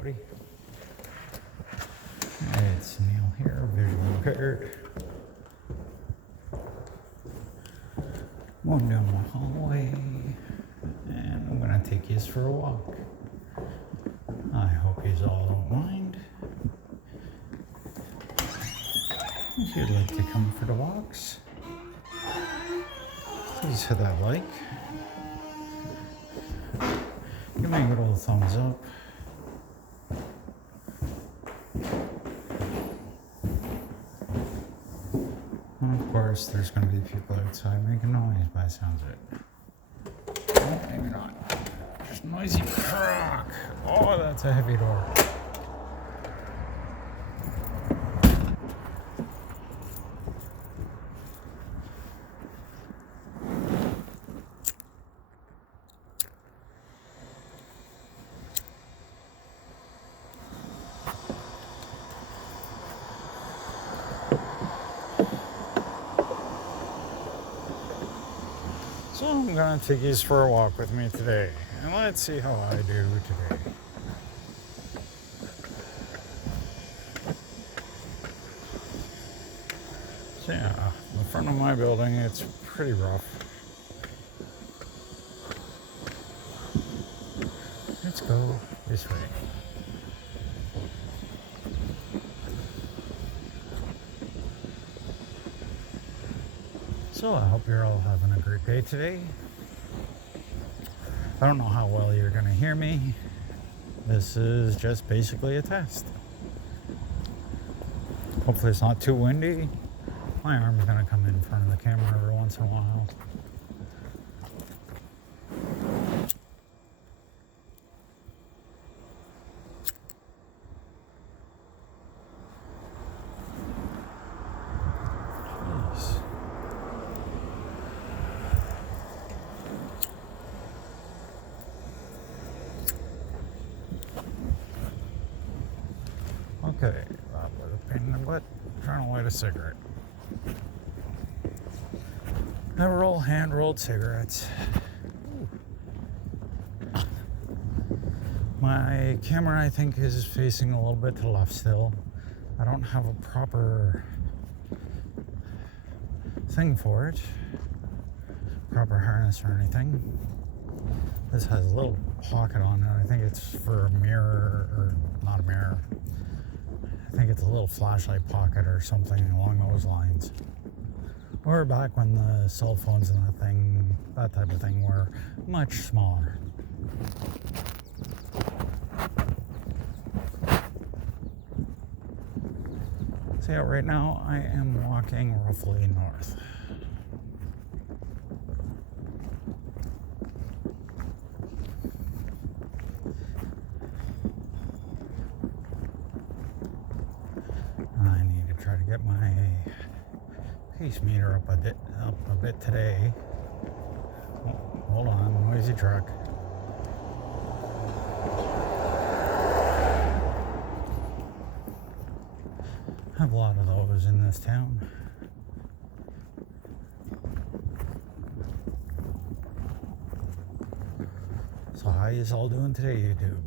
everybody. It's Neil here, visually impaired. Going down the hallway, and I'm gonna take you for a walk. I hope you all don't mind. If you'd like to come for the walks, please hit that like. Give me a good old thumbs up. And of course, there's going to be people outside making noise by the sounds of it. Oh, maybe not. Just noisy crack. Oh, that's a heavy door. So I'm going to take you for a walk with me today, and let's see how I do today. So yeah, the front of my building, it's pretty rough. Let's go this way. So I hope you're all having a great day today. I don't know how well you're going to hear me. This is just basically a test. Hopefully it's not too windy. My arm's going to come in front of the camera every once in a while. Okay, that was a pain in the butt. Trying to light a cigarette. They were all hand-rolled cigarettes. My camera, I think, is facing a little bit to the left still. I don't have a proper thing for it. Proper harness or anything. This has a little pocket on it. I think it's for a mirror, or not a mirror. I think it's a little flashlight pocket or something along those lines. Or back when the cell phones and that type of thing were much smaller. So yeah, right now I am walking roughly north. I need to try to get my pace meter up a bit today. Oh, hold on, noisy truck. I have a lot of those in this town. So how you all doing today, YouTube?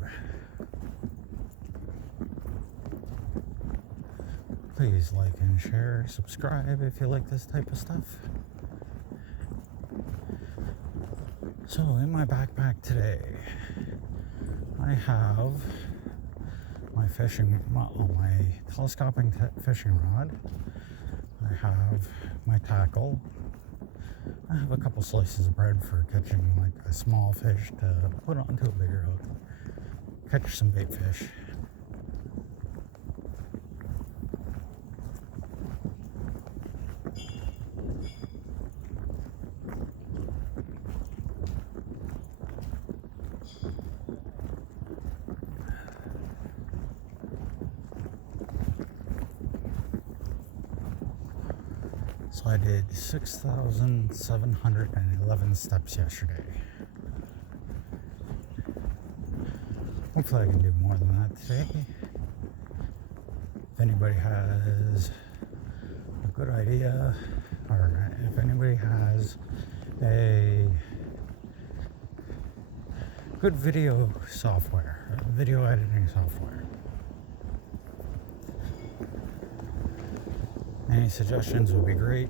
Please like and share, subscribe if you like this type of stuff. So in my backpack today, I have my my telescoping fishing rod. I have my tackle. I have a couple slices of bread for catching like a small fish to put onto a bigger hook. Catch some bait fish. So I did 6,711 steps yesterday. Hopefully I can do more than that today. If anybody has a good idea, or if anybody has a good video software, video editing software. Any suggestions would be great.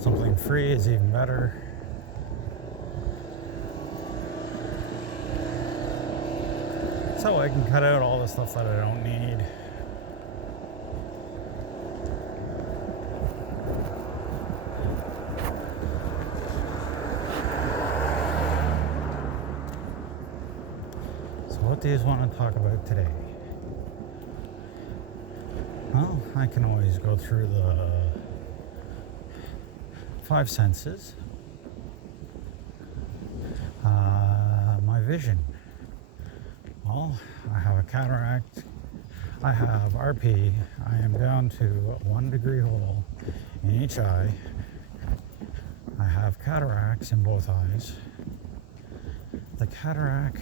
Something free is even better. So I can cut out all the stuff that I don't need. So what do you want to talk about today? Well, I can always go through the 5 senses. My vision. Well, I have a cataract. I have RP. I am down to 1 degree hole in each eye. I have cataracts in both eyes. The cataract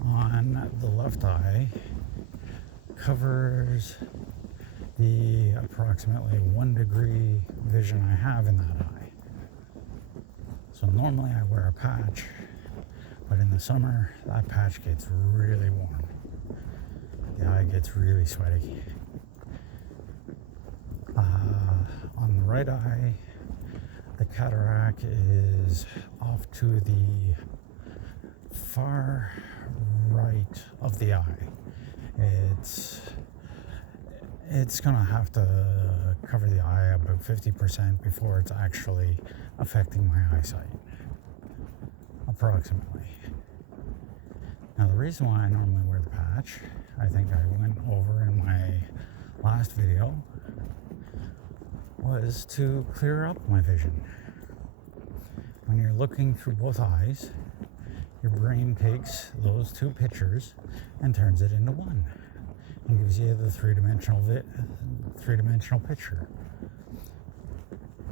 on the left eye covers the approximately 1 degree vision I have in that eye. So normally I wear a patch, but in the summer that patch gets really warm. The eye gets really sweaty. On the right eye, the cataract is off to the far right of the eye. It's gonna have to cover the eye about 50% before it's actually affecting my eyesight, approximately. Now the reason why I normally wear the patch, I think I went over in my last video, was to clear up my vision. When you're looking through both eyes, your brain takes those 2 pictures and turns it into one. And gives you the three-dimensional picture.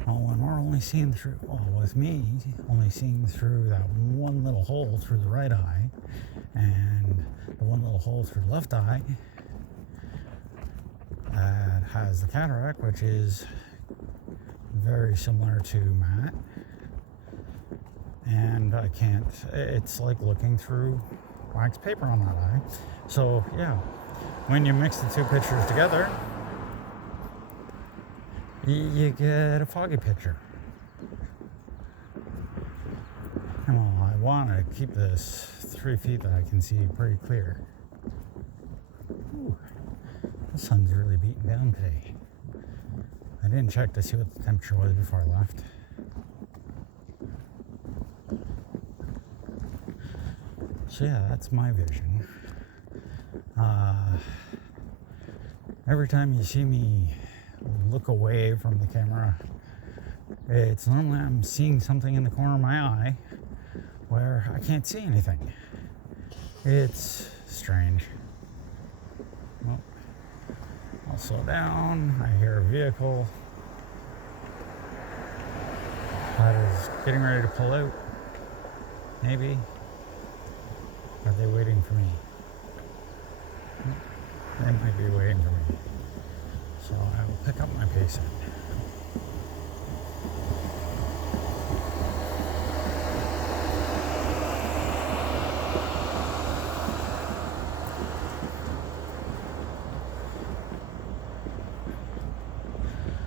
Well, when we're only seeing through, with me, only seeing through that one little hole through the right eye and the one little hole through the left eye that has the cataract, which is very similar to Matt. And I can't, it's like looking through wax paper on that eye. So, yeah. When you mix the 2 pictures together, you get a foggy picture. And well, I want to keep this 3 feet that I can see pretty clear. Ooh, the sun's really beating down today. I didn't check to see what the temperature was before I left. So yeah, that's my vision. Every time you see me look away from the camera, it's normally I'm seeing something in the corner of my eye where I can't see anything. It's strange. Well, I'll slow down. I hear a vehicle that is getting ready to pull out. Maybe. Are they waiting for me? They might be waiting for me. So I will pick up my pace.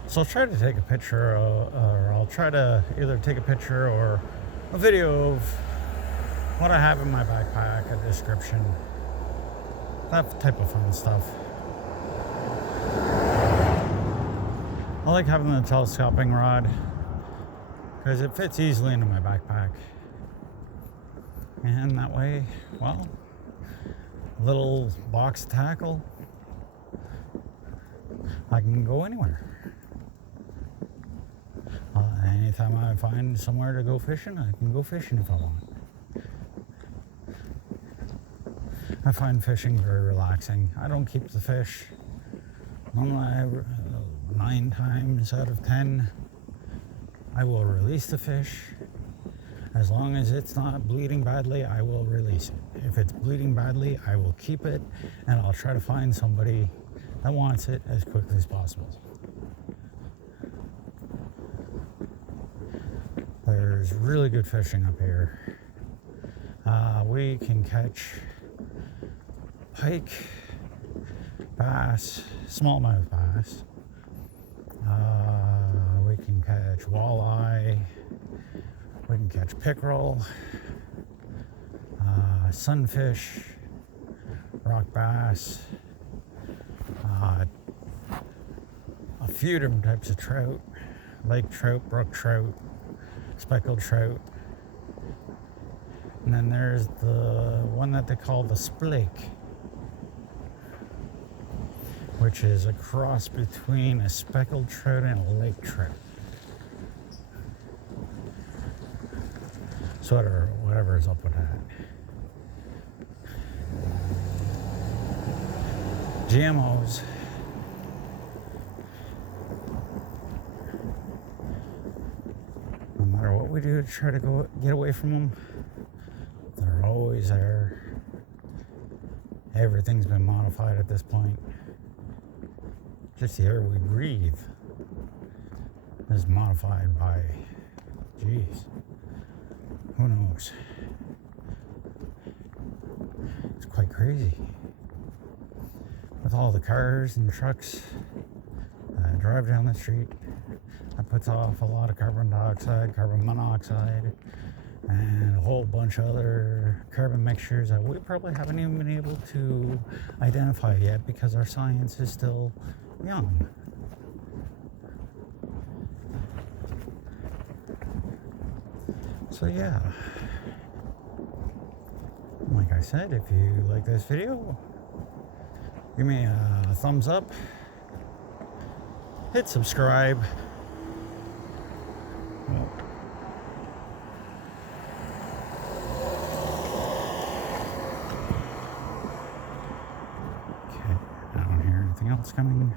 So I'll try to take a picture, or I'll try to either take a picture or a video of what I have in my backpack, a description, that type of fun stuff. I like having the telescoping rod because it fits easily into my backpack. And that way, well, a little box tackle, I can go anywhere. Anytime I find somewhere to go fishing, I can go fishing if I want. I find fishing very relaxing. I don't keep the fish. Normally, 9 times out of 10, I will release the fish. As long as it's not bleeding badly, I will release it. If it's bleeding badly, I will keep it, and I'll try to find somebody that wants it as quickly as possible. There's really good fishing up here. We can catch pike, bass, smallmouth bass. We can catch walleye. We can catch pickerel, sunfish, rock bass, a few different types of trout, lake trout, brook trout, speckled trout. And then there's the one that they call the splake, which is a cross between a speckled trout and a lake trout. So whatever is up with that. GMOs. No matter what we do to try to get away from them, they're always there. Everything's been modified at this point. Just the air we breathe is modified by, geez, who knows? It's quite crazy. With all the cars and trucks that drive down the street, that puts off a lot of carbon dioxide, carbon monoxide, and a whole bunch of other carbon mixtures that we probably haven't even been able to identify yet because our science is still young. So yeah, like I said, if you like this video, give me a thumbs up, hit subscribe. Okay, I don't hear anything else coming.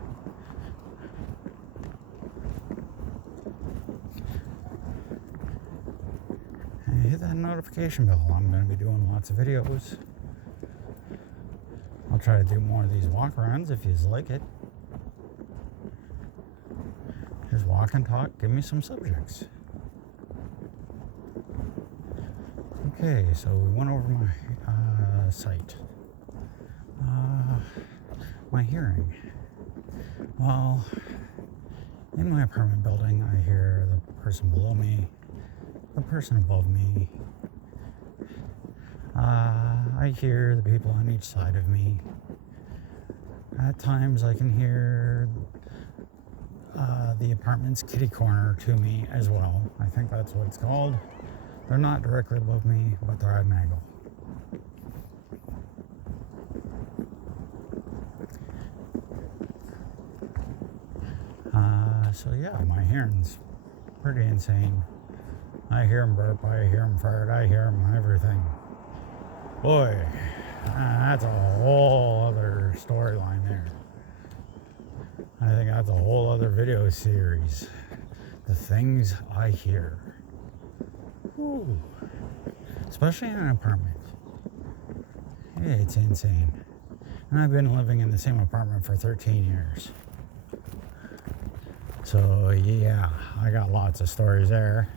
And hit that notification bell. I'm going to be doing lots of videos. I'll try to do more of these walk arounds if you like it. Just walk and talk, give me some subjects. Okay, so we went over my sight. My hearing. Well, in my apartment building, I hear the person below me, the person above me. I hear the people on each side of me. At times I can hear the apartment's kitty corner to me as well. I think that's what it's called. They're not directly above me, but they're at an angle. So yeah, my hearing's pretty insane. I hear them burp, I hear them fart, I hear them everything. Boy, that's a whole other storyline there. I think that's a whole other video series. The things I hear. Whew. Especially in an apartment. It's insane. And I've been living in the same apartment for 13 years. So yeah, I got lots of stories there.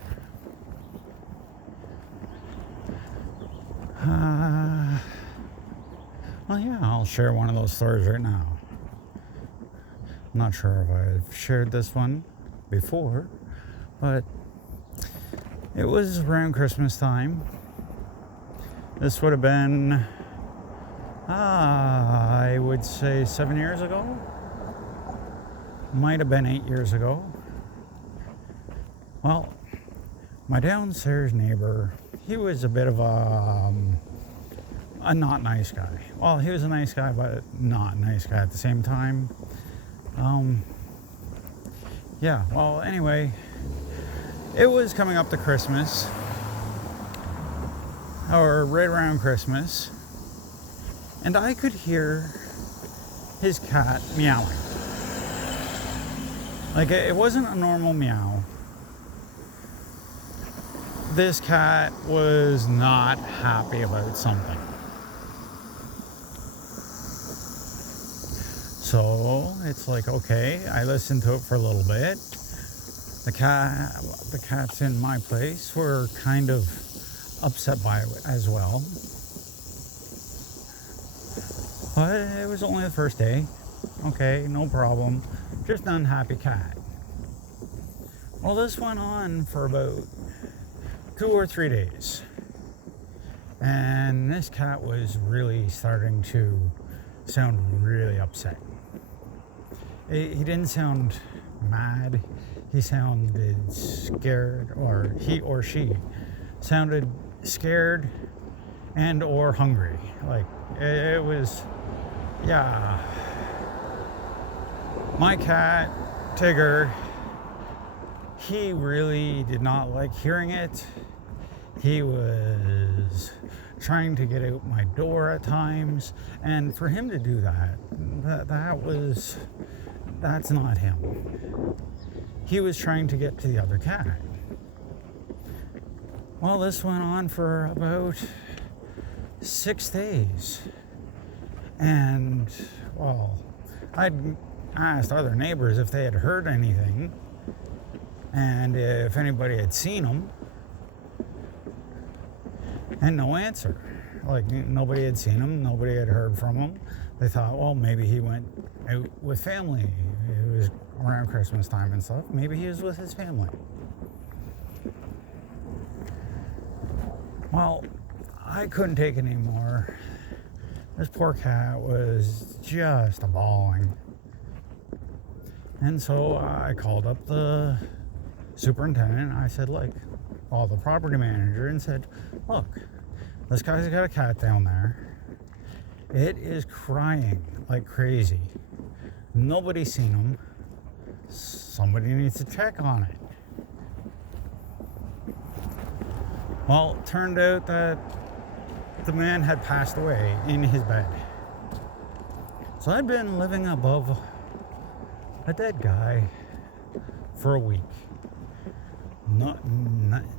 Well, yeah, I'll share one of those stories right now. I'm not sure if I've shared this one before, but it was around Christmas time. This would have been, I would say 7 years ago. Might have been 8 years ago. Well, my downstairs neighbor, he was a bit of a not nice guy. Well, he was a nice guy, but not a nice guy at the same time. Yeah, well, anyway, it was coming up to Christmas, or right around Christmas, and I could hear his cat meowing. Like, it wasn't a normal meow. This cat was not happy about something. So it's like, okay, I listened to it for a little bit. The cat's in my place were kind of upset by it as well. But it was only the first day. Okay, no problem. Just an unhappy cat. Well, this went on for about 2 or 3 days. And this cat was really starting to sound really upset. He didn't sound mad. He sounded scared, or he or she sounded scared and or hungry. Like, it was, yeah. My cat, Tigger, he really did not like hearing it. He was trying to get out my door at times, and for him to do that's not him. He was trying to get to the other cat. Well, this went on for about 6 days. And, well, I'd asked other neighbors if they had heard anything and if anybody had seen him. And no answer. Like, nobody had seen him, nobody had heard from him. They thought, well, maybe he went out with family. It was around Christmas time and stuff. Maybe he was with his family. Well, I couldn't take it anymore. This poor cat was just a bawling. And so I called up the superintendent. I said, look, the property manager, and said, look, this guy's got a cat down there. It is crying like crazy. Nobody's seen him. Somebody needs to check on it. Well, it turned out that the man had passed away in his bed. So I'd been living above a dead guy for a week.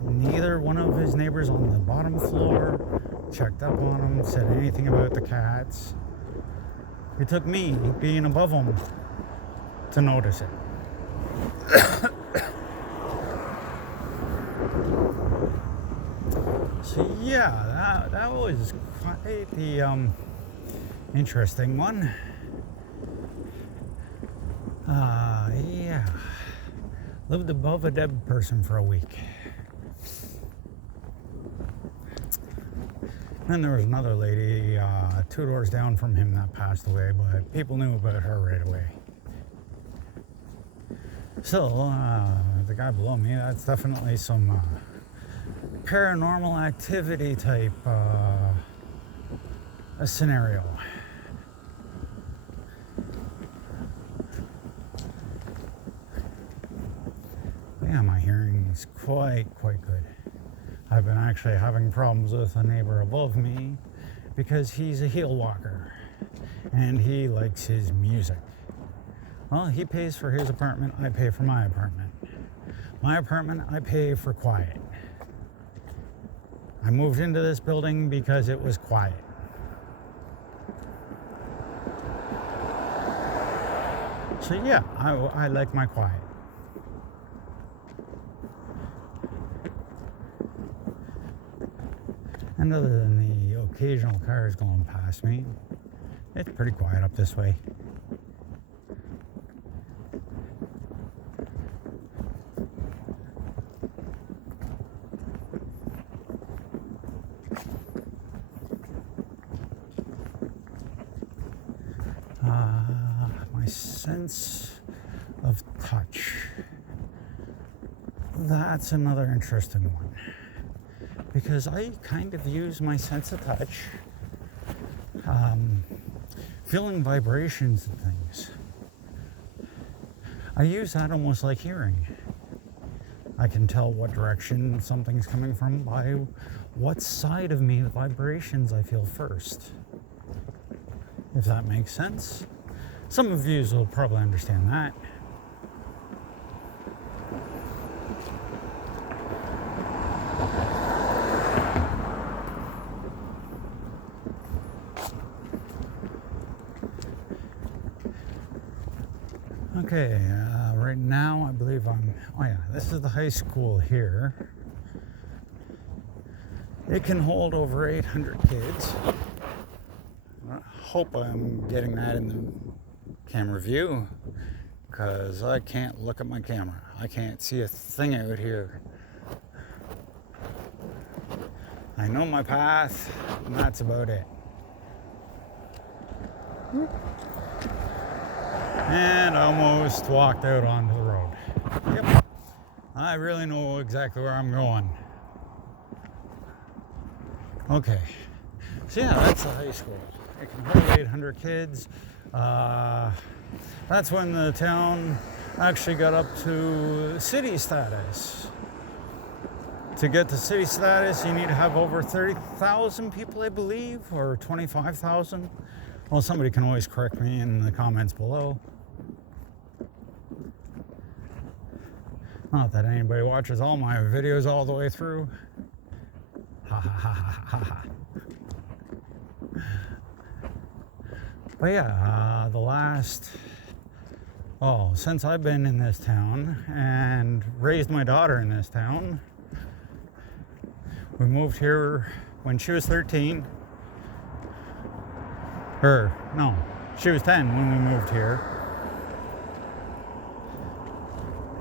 Neither one of his neighbors on the bottom floor checked up on him, said anything about the cats. It took me being above him to notice it. So yeah, that was quite the interesting one. Yeah. Lived above a dead person for a week. Then there was another lady 2 doors down from him that passed away, but people knew about her right away. So, the guy below me, that's definitely some paranormal activity type a scenario. Yeah, my hearing is quite good. I've been actually having problems with a neighbor above me because he's a heel walker and he likes his music. Well, he pays for his apartment, I pay for my apartment. My apartment, I pay for quiet. I moved into this building because it was quiet. So yeah, I like my quiet. And other than the occasional cars going past me, it's pretty quiet up this way. My sense of touch. That's another interesting one. Because I kind of use my sense of touch, feeling vibrations and things. I use that almost like hearing. I can tell what direction something's coming from by what side of me the vibrations I feel first. If that makes sense. Some of you will probably understand that. Okay, right now I believe this is the high school here. It can hold over 800 kids. I hope I'm getting that in the camera view, because I can't look at my camera. I can't see a thing out here. I know my path, and that's about it. And I almost walked out onto the road. Yep. I really know exactly where I'm going. Okay. So yeah, that's the high school. It can hold 800 kids. That's when the town actually got up to city status. To get to city status, you need to have over 30,000 people, I believe, or 25,000. Well, somebody can always correct me in the comments below. Not that anybody watches all my videos all the way through. Ha ha ha ha ha ha. But yeah, since I've been in this town and raised my daughter in this town, we moved here when she was 13. She was 10 when we moved here.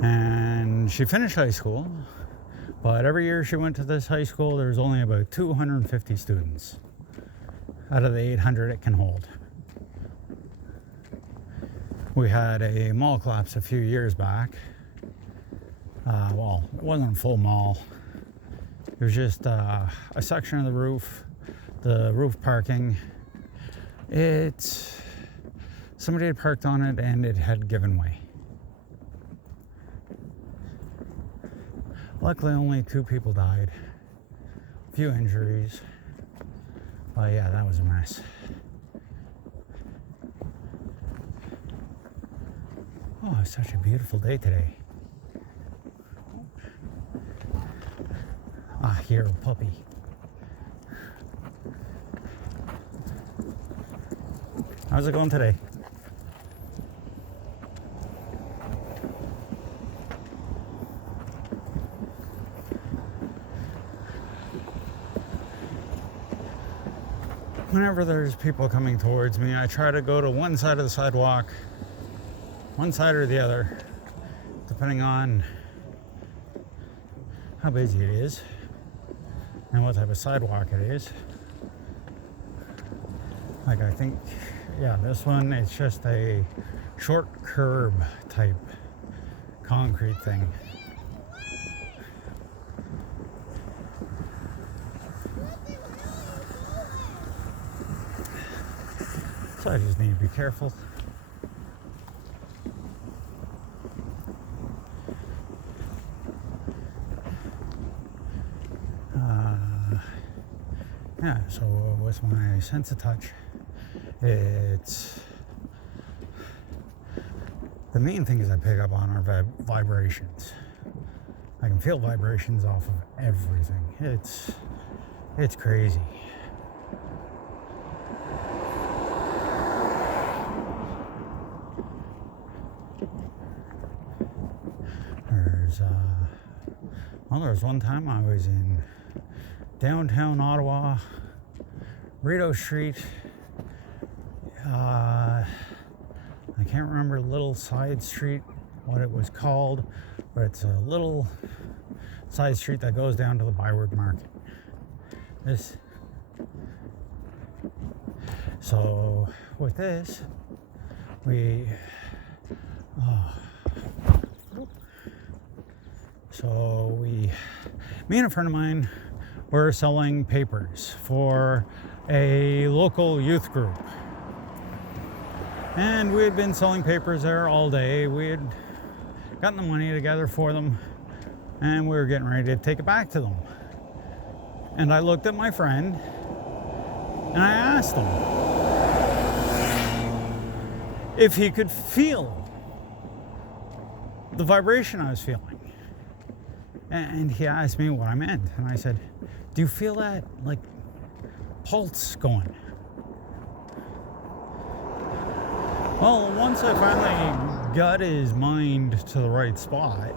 And she finished high school, but every year she went to this high school, there was only about 250 students out of the 800 it can hold. We had a mall collapse a few years back. Well, it wasn't a full mall. It was just a section of the roof parking. Somebody had parked on it and it had given way. Luckily, only 2 people died. A few injuries. But yeah, that was a mess. Oh, it's such a beautiful day today. Here, a puppy. How's it going today? Whenever there's people coming towards me, I try to go to one side of the sidewalk, one side or the other, depending on how busy it is and what type of sidewalk it is. Like, I think, yeah, this one, it's just a short curb type concrete thing. So I just need to be careful. Yeah, so with my sense of touch, it's the main thing is I pick up on are vibrations. I can feel vibrations off of everything. It's crazy. There was one time I was in downtown Ottawa, Rideau Street. I can't remember little side street, what it was called, but it's a little side street that goes down to the Byward Market. So with this, me and a friend of mine were selling papers for a local youth group. And we had been selling papers there all day. We had gotten the money together for them, and we were getting ready to take it back to them. And I looked at my friend, and I asked him if he could feel the vibration I was feeling. And he asked me what I meant. And I said, do you feel that, like, pulse going? Well, once I finally got his mind to the right spot,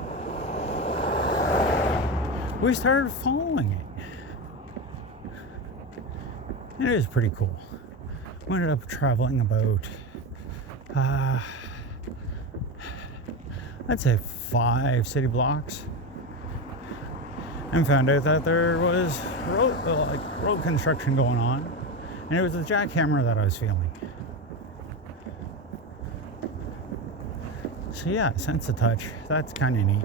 we started following it. And it was pretty cool. We ended up traveling about, I'd say 5 city blocks, and found out that there was road construction going on, and it was the jackhammer that I was feeling. So yeah, sense of touch. That's kind of neat.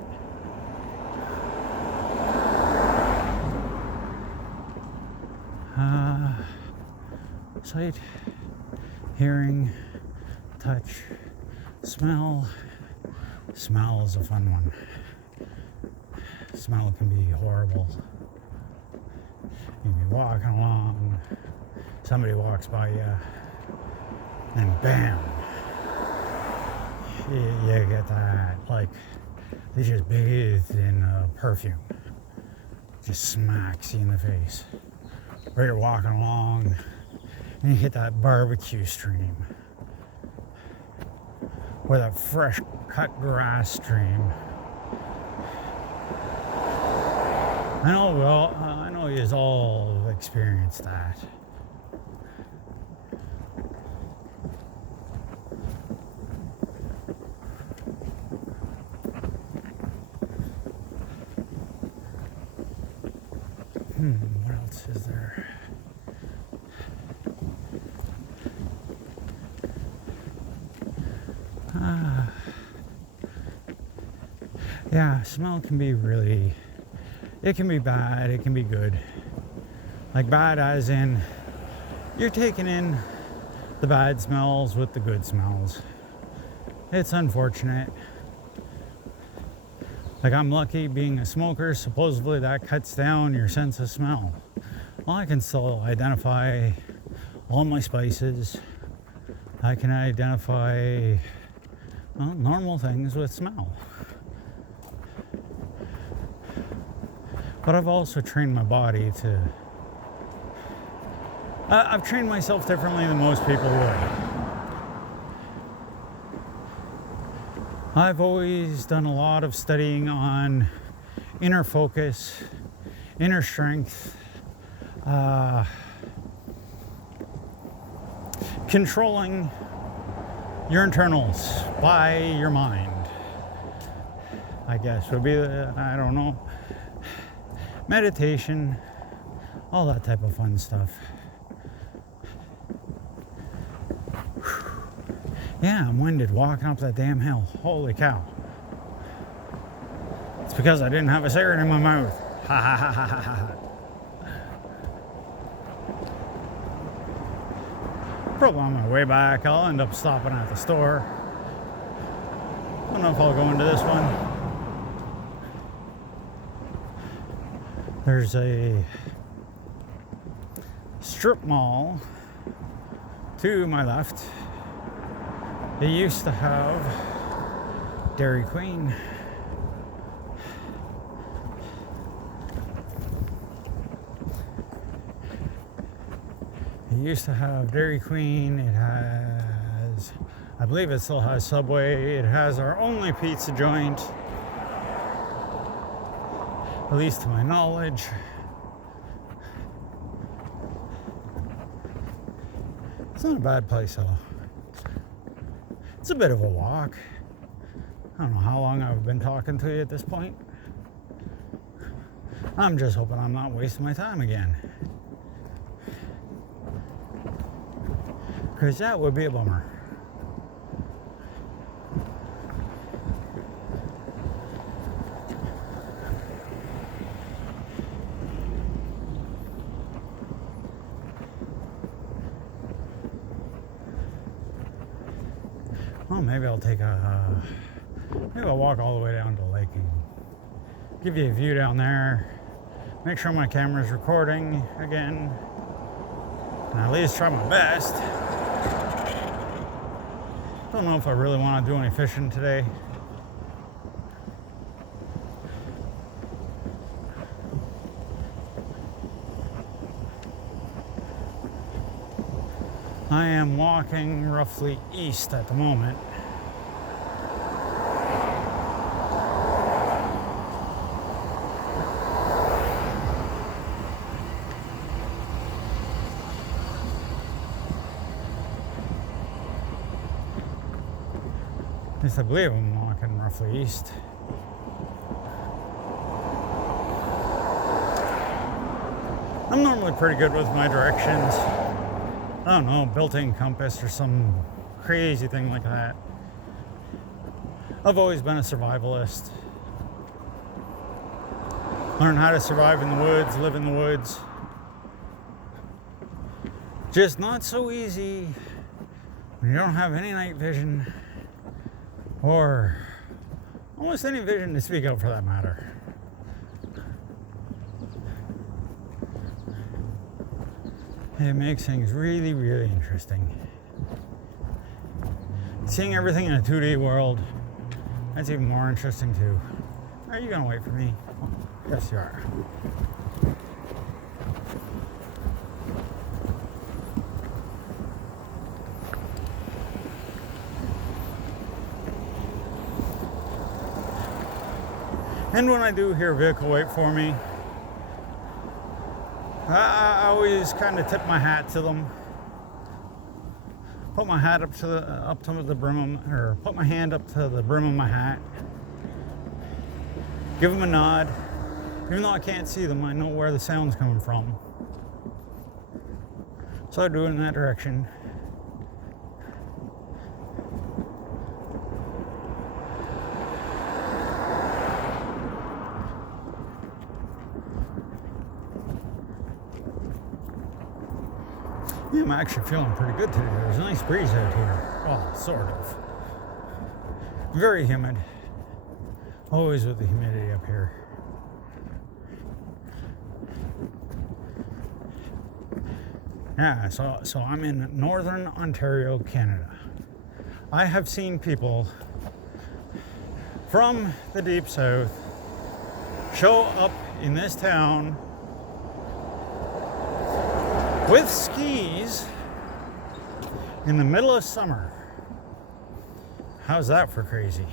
Sight, hearing, touch, smell. Smell is a fun one. Smell can be horrible. You can be walking along, somebody walks by you, and bam, you get that, like, they just bathed in perfume. Just smacks you in the face. Or you're walking along, and you hit that barbecue stream. Or that fresh cut grass stream. I know you all experienced that. What else is there? Yeah, smell can be really, it can be bad, it can be good. Like bad as in, you're taking in the bad smells with the good smells. It's unfortunate. Like I'm lucky being a smoker, supposedly that cuts down your sense of smell. Well, I can still identify all my spices. I can identify normal things with smell. But I've also trained my body to... I've trained myself differently than most people would. I've always done a lot of studying on inner focus, inner strength, controlling your internals by your mind, I guess would be I don't know, meditation, all that type of fun stuff. Yeah, I'm winded walking up that damn hill. Holy cow. It's because I didn't have a cigarette in my mouth. Ha ha ha ha ha ha. Probably on my way back, I'll end up stopping at the store. I don't know if I'll go into this one. There's a strip mall to my left. They used to have Dairy Queen. It used to have Dairy Queen. It has, I believe it still has Subway. It has our only pizza joint, at least to my knowledge. It's not a bad place though. It's a bit of a walk. I don't know how long I've been talking to you at this point. I'm just hoping I'm not wasting my time again. Because that would be a bummer. Well, maybe I'll maybe I'll walk all the way down to the lake and give you a view down there. Make sure my camera's recording again. And at least try my best. Don't know if I really want to do any fishing today. I am walking roughly east at the moment. At least I believe I'm walking roughly east. I'm normally pretty good with my directions. I don't know, built-in compass or some crazy thing like that. I've always been a survivalist. Learn how to survive in the woods, live in the woods. Just not so easy when you don't have any night vision or almost any vision to speak of for that matter. It makes things really, really interesting. Seeing everything in a 2D world, that's even more interesting too. Are you gonna wait for me? Yes, you are. And when I do hear a vehicle wait for me, I always kind of tip my hat to them. Put my hat up to the brim of, or put my hand up to the brim of my hat. Give them a nod. Even though I can't see them, I know where the sound's coming from. So I do it in that direction. Yeah, I'm actually feeling pretty good today. There's a nice breeze out here. Well, sort of. Very humid. Always with the humidity up here. Yeah, so I'm in northern Ontario, Canada. I have seen people from the deep south show up in this town with skis in the middle of summer. How's that for crazy?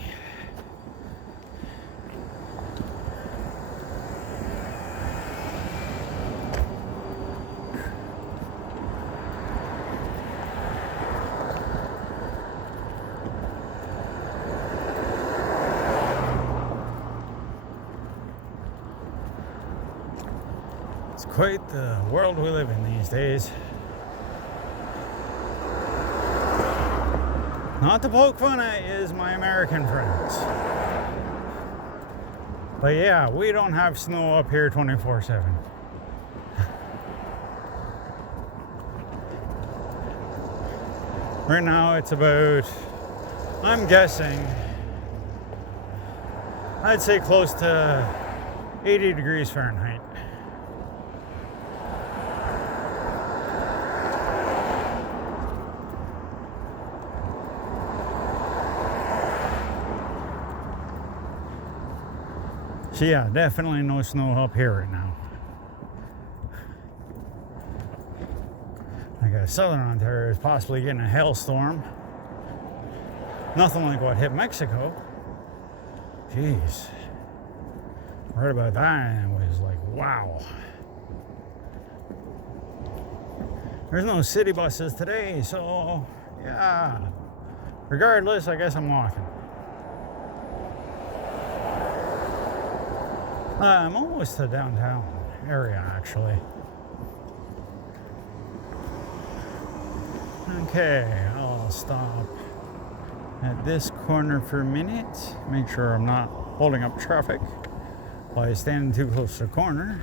It's quite the world we live in these days. Not to poke fun at is my American friends. But yeah, we don't have snow up here 24/7. Right now it's about, I'm guessing, I'd say close to 80 degrees Fahrenheit. So yeah, definitely no snow up here right now. I guess southern Ontario is possibly getting a hailstorm. Nothing like what hit Mexico. Jeez. Read about that and it was like, wow. There's no city buses today, so yeah. Regardless, I guess I'm walking. I'm almost to downtown area, actually. Okay, I'll stop at this corner for a minute. Make sure I'm not holding up traffic by standing too close to the corner.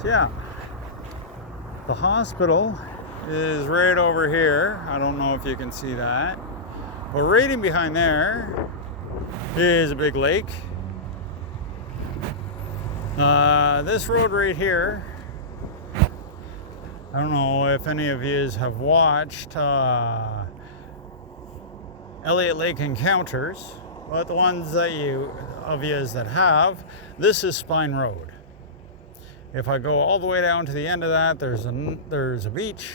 So yeah, the hospital is right over here. I don't know if you can see that. But right in behind there is a big lake. This road right here, I don't know if any of you have watched Elliott Lake Encounters, but the ones that you that have, this is Spine Road. If I go all the way down to the end of that, there's a beach,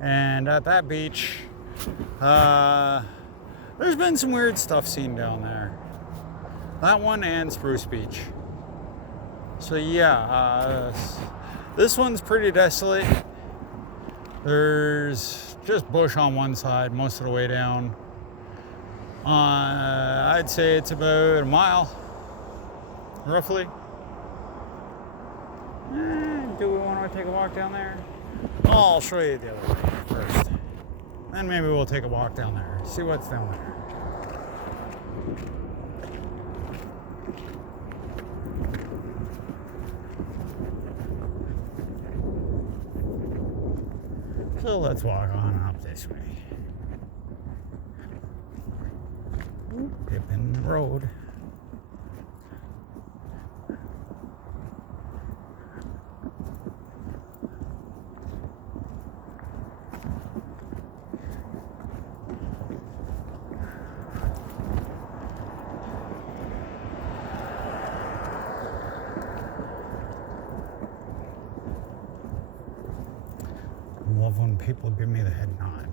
and at that beach, there's been some weird stuff seen down there. That one and Spruce Beach. So yeah, this one's pretty desolate. There's just bush on one side most of the way down. I'd say it's about a mile, roughly. Do we want to take a walk down there? I'll show you the other way first. Then maybe we'll take a walk down there, see what's down there. So let's walk on up this way. Dip in the road. I love when people give me the head nod.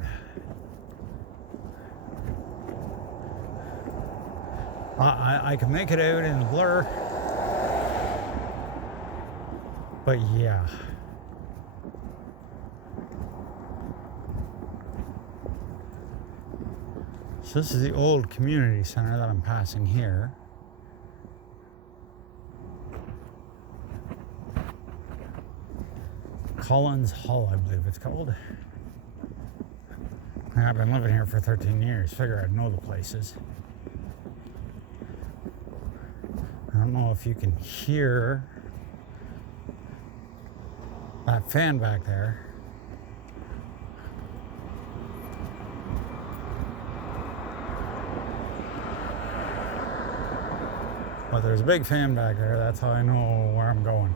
I can make it out in the blur, but yeah. So this is the old community center that I'm passing here. Collins Hall, I believe it's called. I've been living here for 13 years. Figure I'd know the places. I don't know if you can hear that fan back there. But there's a big fan back there. That's how I know where I'm going.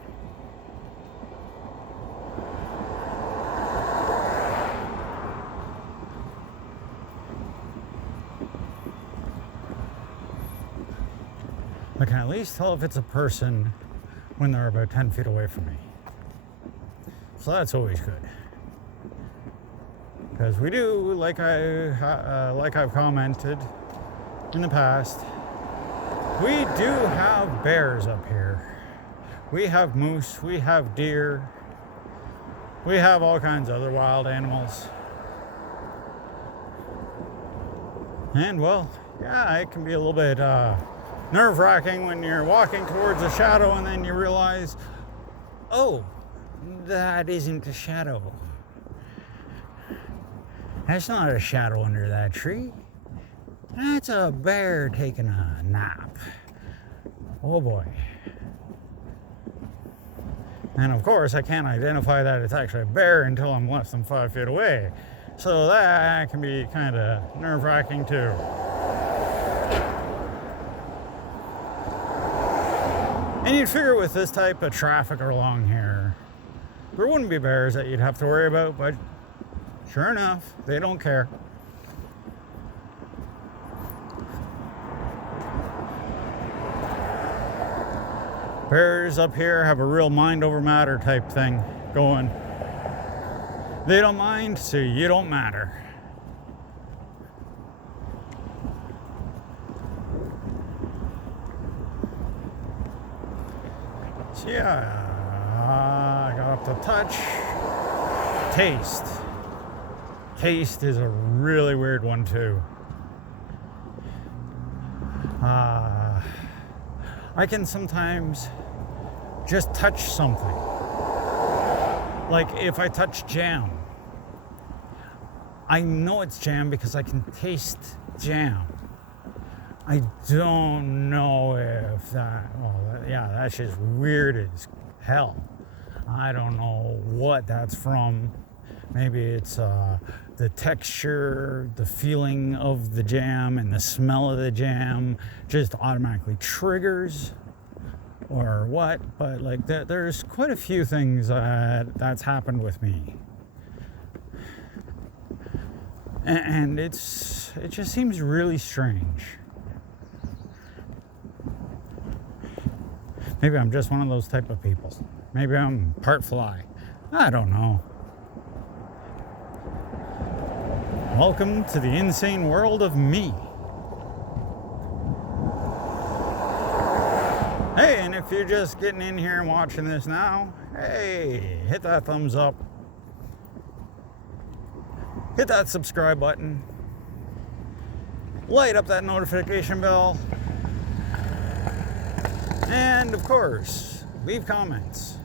I can at least tell if it's a person when they're about 10 feet away from me. So that's always good. Because we do, like I've commented in the past, we do have bears up here. We have moose, we have deer, we have all kinds of other wild animals. And well, yeah, it can be a little bit nerve-wracking when you're walking towards a shadow and then you realize, oh, that isn't a shadow. That's not a shadow under that tree. That's a bear taking a nap. Oh boy. And of course, I can't identify that it's actually a bear until I'm less than 5 feet away. So that can be kind of nerve-wracking too. And you'd figure with this type of traffic along here, there wouldn't be bears that you'd have to worry about, but sure enough, they don't care. Bears up here have a real mind over matter type thing going. They don't mind, so you don't matter. So yeah, I got up to touch. Taste. Taste is a really weird one too. I can sometimes just touch something. Like if I touch jam, I know it's jam because I can taste jam. I don't know if that, well, yeah, that's just weird as hell. I don't know what that's from. Maybe it's the texture, the feeling of the jam, and the smell of the jam just automatically triggers or what. But like there's quite a few things that's happened with me. And it just seems really strange. Maybe I'm just one of those type of people. Maybe I'm part fly. I don't know. Welcome to the insane world of me. Hey, and if you're just getting in here and watching this now, hey, hit that thumbs up. hit that subscribe button, light up that notification bell, and of course, leave comments.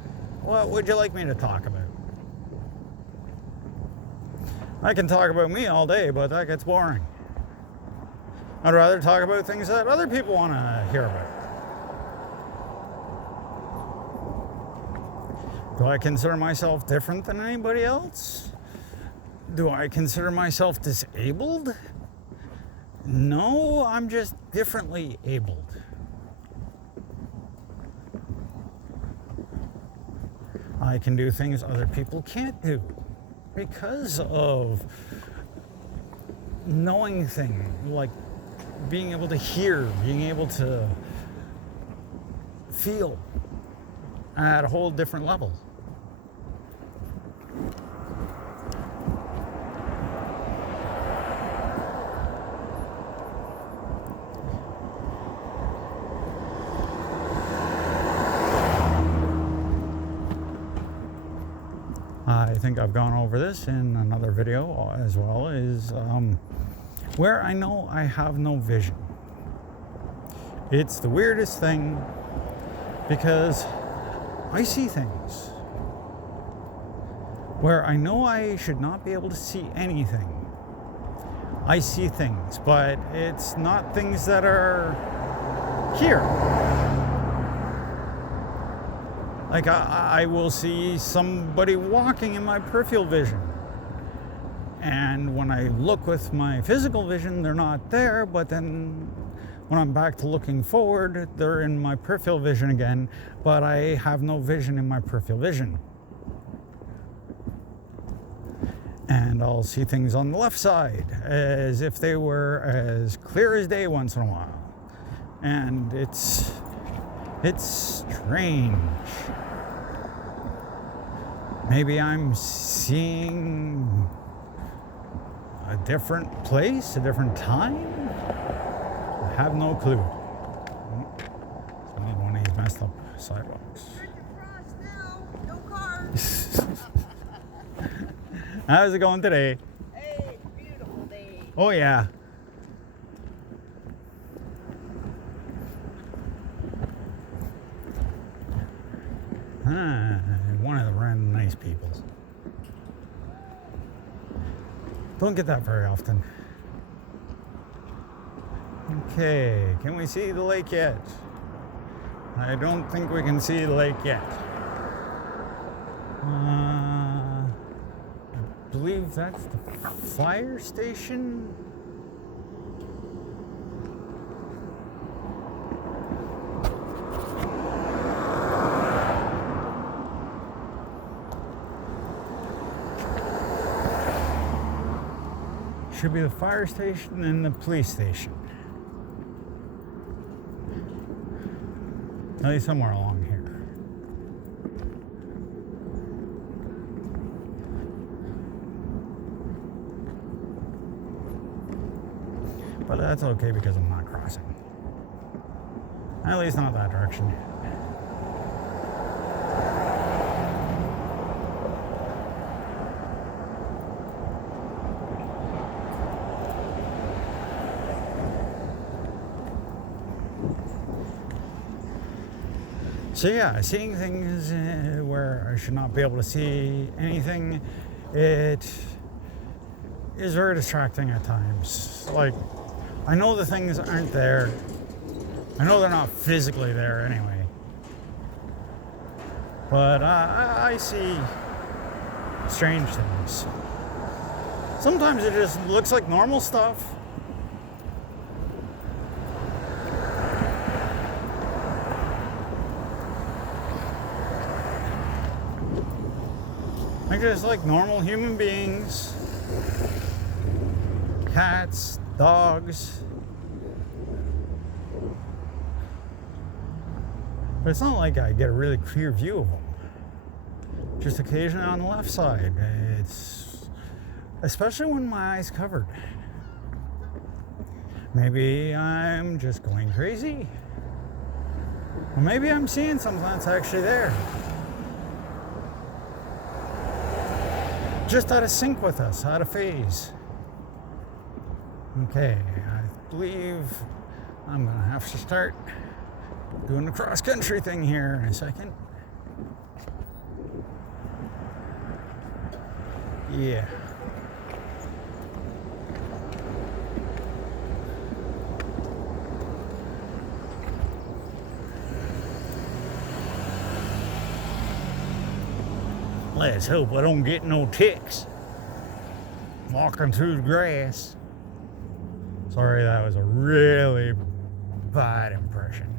What would you like me to talk about? I can talk about me all day, but that gets boring. I'd rather talk about things that other people want to hear about. Do I consider myself different than anybody else? Do I consider myself disabled? No, I'm just differently abled. I can do things other people can't do because of knowing things, like being able to hear, being able to feel at a whole different level. I think I've gone over this in another video as well, is where I know I have no vision. It's the weirdest thing because I see things where I know I should not be able to see anything. I see things, but it's not things that are here. Like I will see somebody walking in my peripheral vision. And when I look with my physical vision, they're not there, but then when I'm back to looking forward, they're in my peripheral vision again, but I have no vision in my peripheral vision. And I'll see things on the left side as if they were as clear as day once in a while. And it's strange. Maybe I'm seeing a different place, a different time. I have no clue. It's another one of these messed up sidewalks. No cars. How's it going today? Hey, beautiful day. Oh yeah. One of the random nice people. Don't get that very often. Okay, can we see the lake yet? I don't think we can see the lake yet. I believe that's the fire station. Should be the fire station and the police station. At least somewhere along here. But that's okay because I'm not crossing. At least not that direction yet. So yeah, seeing things where I should not be able to see anything, it is very distracting at times. Like, I know the things aren't there. I know they're not physically there anyway. But I see strange things. Sometimes it just looks like normal stuff. Like just like normal human beings, cats, dogs. But it's not like I get a really clear view of them. Just occasionally on the left side. It's especially when my eyes covered. Maybe I'm just going crazy. Or maybe I'm seeing something that's actually there. just out of sync with us, out of phase. Okay, I believe I'm gonna have to start doing the cross-country thing here in a second. Yeah. Let's hope I don't get no ticks walking through the grass. Sorry, that was a really bad impression.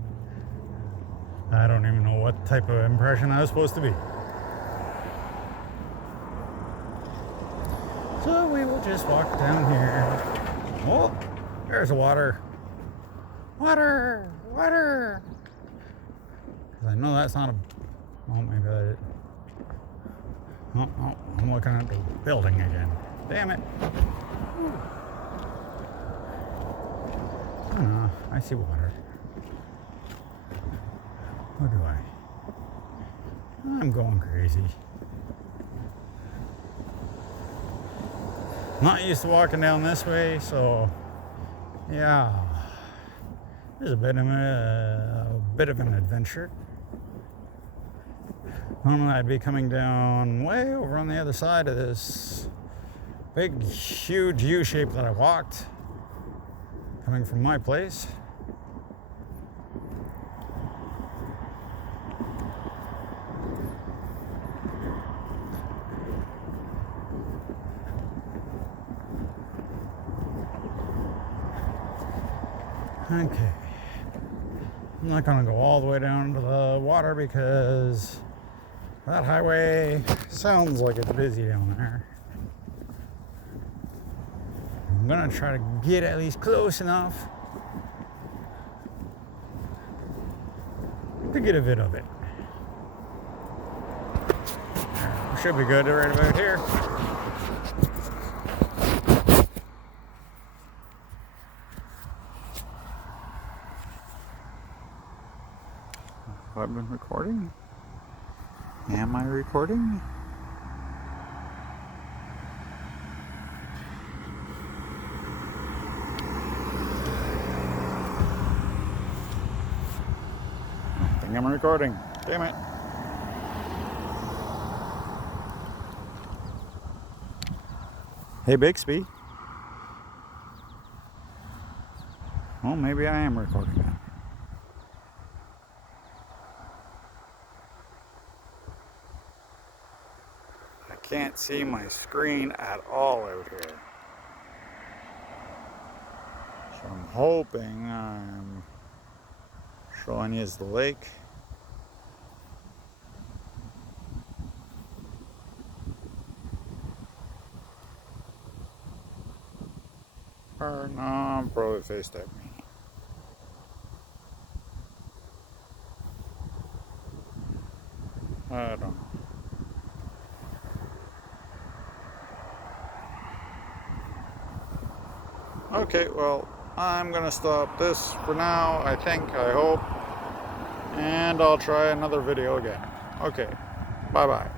I don't even know what type of impression I was supposed to be. So we will just walk down here. Oh, there's the water. Water, water. 'Cause I know that's not a, well, maybe that is. Oh, I'm looking at the building again. Damn it. Oh, I see water. What do I? I'm going crazy. Not used to walking down this way, so yeah, it's a bit of an adventure. Normally I'd be coming down way over on the other side of this big, huge U-shape that I walked, coming from my place. Okay, I'm not gonna go all the way down to the water because that highway sounds like it's busy down there. I'm gonna try to get at least close enough to get a bit of it. Should be good right about here. I've been recording. Am I recording? I think I'm recording. Damn it. Hey, Bixby. Well, maybe I am recording now. Can't see my screen at all out here. So I'm hoping I'm showing you the lake. Or no, I'm probably faced at me. I don't know. Okay, well, I'm gonna stop this for now, I hope, and I'll try another video again. Okay, bye-bye.